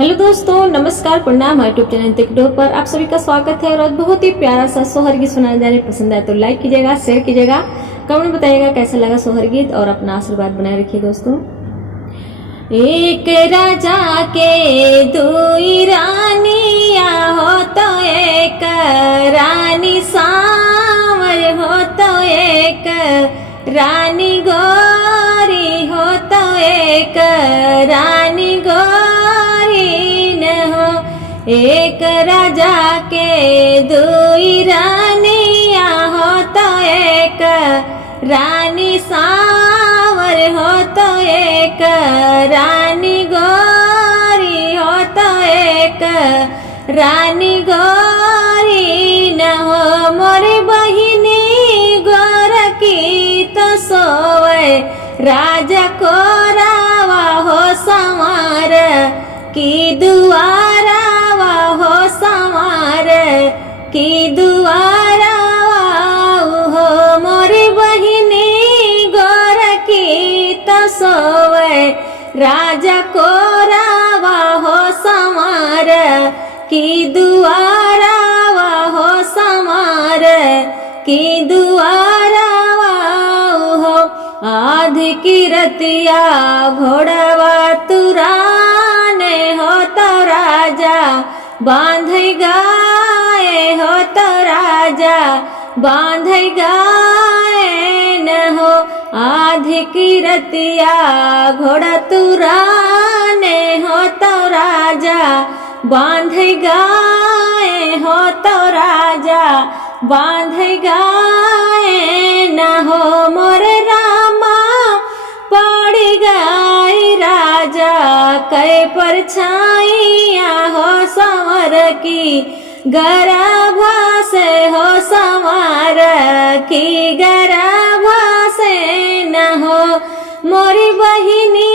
Hello दोस्तों, नमस्कार, प्रणाम। यूट्यूब चैनल टिकटो पर आप सभी का स्वागत है। और आज बहुत ही प्यारा सा सोहर गीत सुनाया जा रहा है। पसंद आए तो लाइक कीजिएगा, शेयर कीजिएगा, कमेंट में बताइएगा कैसा लगा सोहर गीत, और अपना आशीर्वाद बनाए रखिए दोस्तों। एक राजा के दुई रानिया हो तो एक रानी सांवर हो तो एक रानी गोरी हो तो एक रानी गोरी न हो। एक राजा के दुई रानिया हो तो एक रानी सांवर हो तो एक रानी गोरी हो तो एक रानी गोरी न हो। मोरे बहिनी गोर की तो सोवे राजा को रावा हो संवार की दुआरावा हो संवार की दुआरा हो। मोरी बहिनी गोर की तो सोवे राजा को रावा हो संवार की दुआरावा हो संवार की दुआरावा हो। आधी की रतिया घोड़वा तुराने हो तो राजा बांध गाए हो तो राजा बांध गाए न हो। आधी की रतिया घोड़ा तुराने हो तो राजा बांध गाए हो तो राजा बांध गाए न हो। मोरे रामा पड़ गई राजा कै परछाइया हो संवर की गराभा से हो संवर की गराभा से न हो। मोरी बहिनी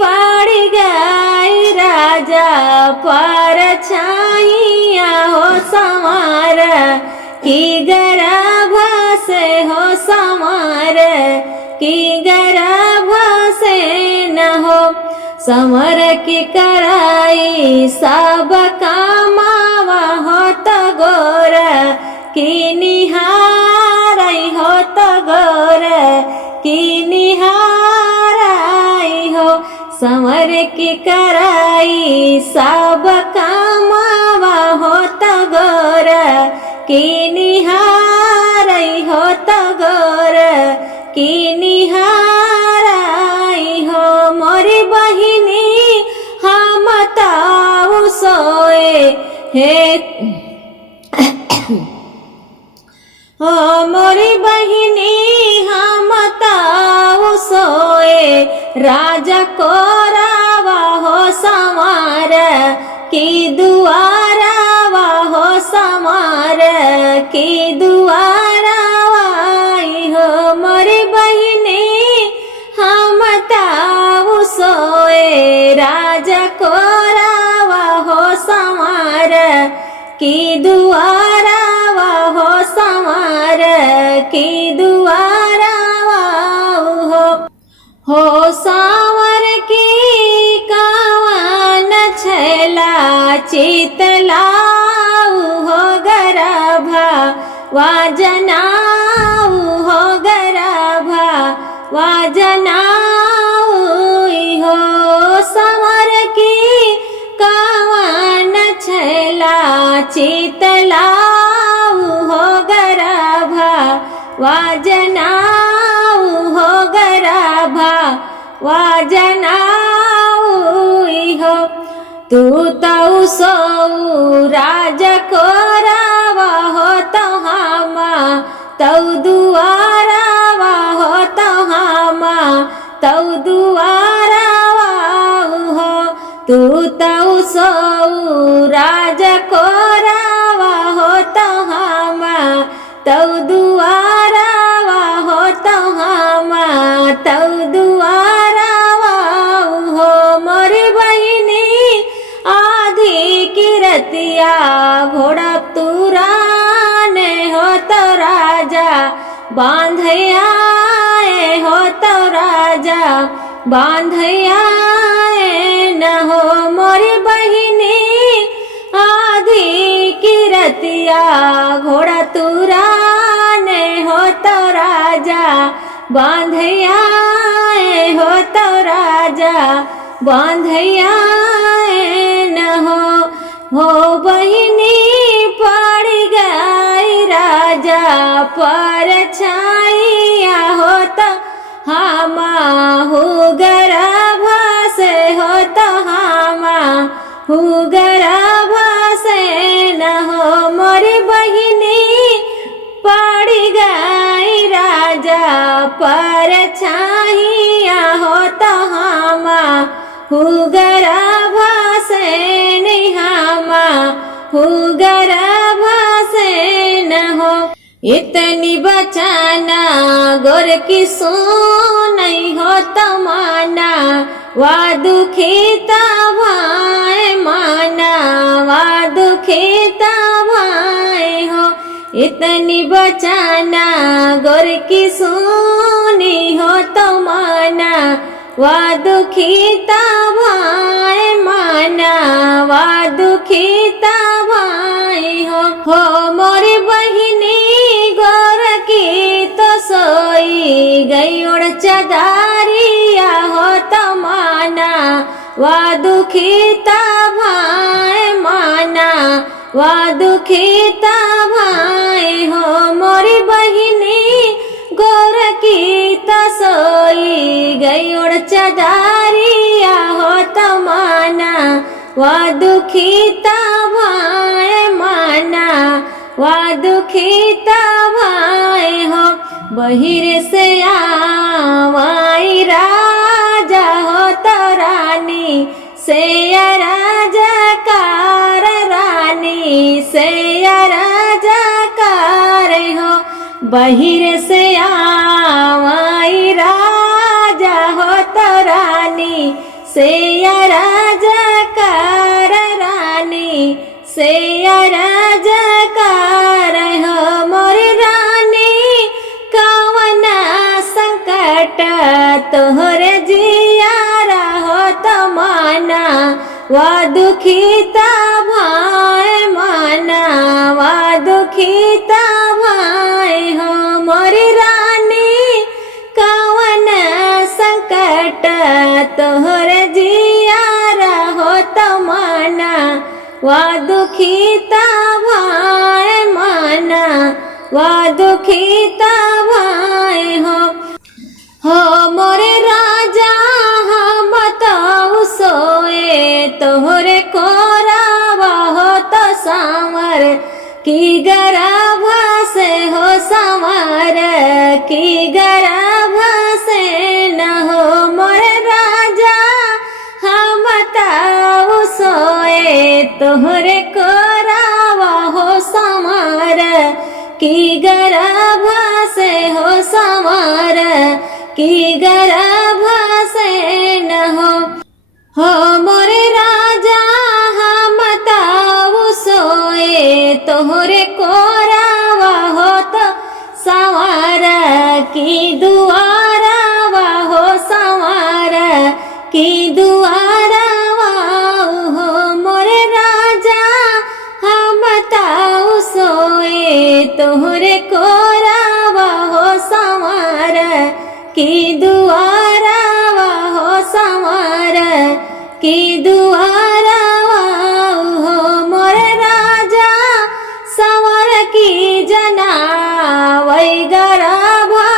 पड़ गई राजा परछाइया हो संवर की गराभा से हो संवर की गराभा से न हो। संवर की कराई सब कामावा हो तो गोर की निहाराई हो तो गोर की निहाराई हो। संवर की कराई सब कामावा हो तो गोर की निहाराई हो तो गोर की निहाराई हो। मोरी बहिनी हम ताऊ सोए हे हो। मोरी बहिनी हम ताऊ सोए राजा को रावा हो संवार की दुआरावा हो संवार की दुआरावा हो। मोरी बहिनी हम ताऊ सोए राजा को रावा हो संवार की दुआरावा हो संवार की दुआरावा हो। सांवर की कावन छैला चितलाऊ हो गराभा वाजनाऊ हो गराभा वाजनाऊ हो। सांवर की कावन छैला चितलाऊ हो गराभा वाजनाऊ हो गराभा वाजनाऊ हो। तू तऊ सऊ राजा को रावा हो तो हामा तऊ दुआरावा हो तो हामा तऊ दुआरावा हो। तू तऊ सऊ राजा को रावा हो तो हामा तऊ दुआरावा हो तो हामा तऊ दुआरावा हो। मोरी बहिनी आधी की रतिया घोड़ा तुराने हो तो राजा बांध आए हो तो राजा बांध आए न हो। मोरी बहिनी गैया घोड़ा तुराने हो तो राजा बांधया हो तो राजा बांधया न हो बहिनी पड़ गई राजा पर छाइया हो तो हामा हो गर्भ से हो तो हामा हो गर्भ से न हो मोरी बहिनी पड़ गई राजा पर छाइया हो तो हामा हो गर्भ से निहामा हो गर्भ से न हो इतनी बचाना गोर की नहीं हो तमाना वा दुखीता भाई माना वा दुखीता भाई हो इतनी बचाना गोर की सुनी हो तमाना वा दुखीता भाई माना वा दुखीता भाई हो मोरी बहिनी गोर की तो सोई गई उड़ चदारिया हो तमाना वा दुखीता भाई माना वा दुखीता भाई हो मोरी बहिनी गोर की तो सोई गई उड़ चदारिया हो तमाना वा दुखीता भाई माना वा दुखीता भाई हो बहिर से आवाई राजा हो तो रानी से राजा कार रानी से राजा कार हो बहिर से आवाई राजा हो तो रानी से राजा कार रानी से राजा कार हो मोरी रानी कवना संकट तोहरे जियारा हो तमाना वा दुखीता भाई माना वा दुखीता भाई हो मोरी रानी कवना संकट तोहरे जियारा हो तमाना वा दुखीता भाई माना वा दुखीता भाई हो मोरे राजा हम बताऊ सोए तोहरे कोरावा हो तो सांवर की गर्भ से हो सांवर की गर्भ से न हो मोरे राजा हम बताऊ सोए तोहरे कोरावा हो सांवर की गर्भ से हो सांवर की गर्भ से न हो मोरे राजा हम ताऊ सोए तोहरे कोरावा हो तो सांवर की दुआरावा हो सांवर की दुआरावा हो मोरे राजा हम ताऊ सोए तोहरे कोरावा हो सांवर की दुआरावा हो सांवर की दुआरावा हो मोरे राजा सांवर की जना वै गर्भावा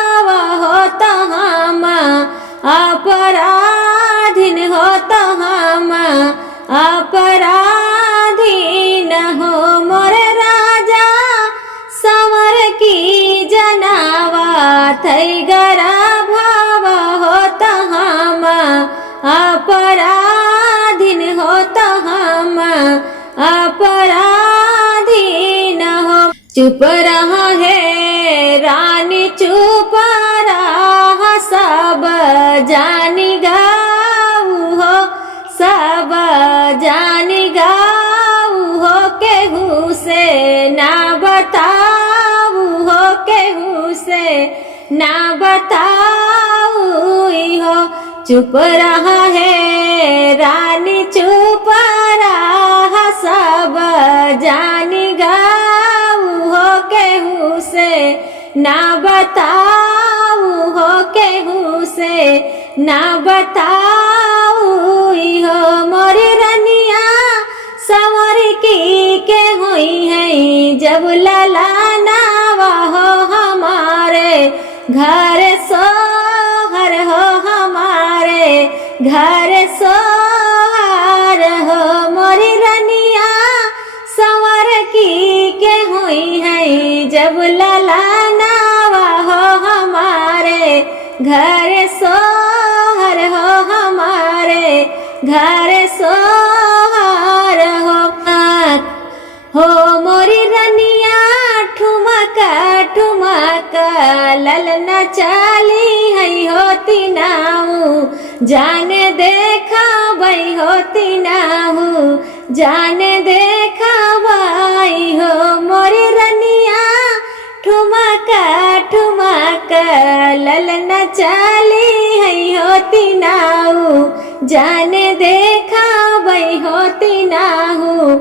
हो तो हम अपराधीन हो तो हम अपराधीन हो मोरे राजा सांवर की जनावा थई गर्भावा हो तो हम अपराधीन हो तो हम अपराधीन हो चुप रहा है रानी चुप रहा सब जानी गाऊ हो सब जानी गाऊ हो केहू से ना बताऊ हो केहू से ना बताऊ हो चुप रहा है रानी चुप रहा सब जानी गाऊ ना बताऊ हो केहू से ना बताऊ हो मोरी रनिया संवर की के हुई है जब लला नावा हो हमारे घर सोहर हो हमारे घर सोहर हो मोरी रनिया संवर की के हुई है जब लला नावा हो हमारे घर सोहर हो हमारे घर सोहर हो मोरी रनिया ठुमका ठुमका ललना चाली है होती नाऊ जाने देखा भाई होती नाऊ जाने देखा भाई हो मोरी रनिया ठुमका ठुमका ललना चाली है होती नाऊ जाने देखा भाई होती नाऊ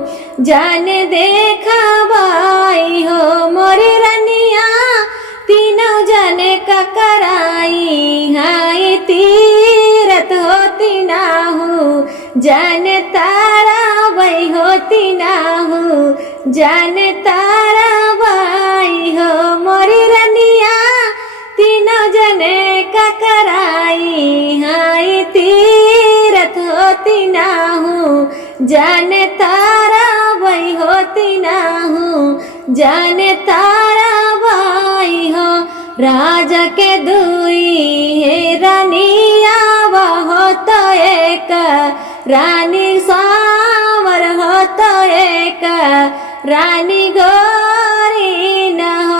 जाने देखा भाई हो मोरी रनिया तीनों जाने का कराई हाई तीरथ होती नाहू जाने तारा भाई होती नाहू जाने तारा भाई हो मोरी रनिया तीनों जने का कराई हाई तीरथ होती नाहू जाने तारा भाई होती नाहू जाने तारा भाई हो राजा के दुई है रानिया वह तो एक रानी सावर हो तो एक रानी गो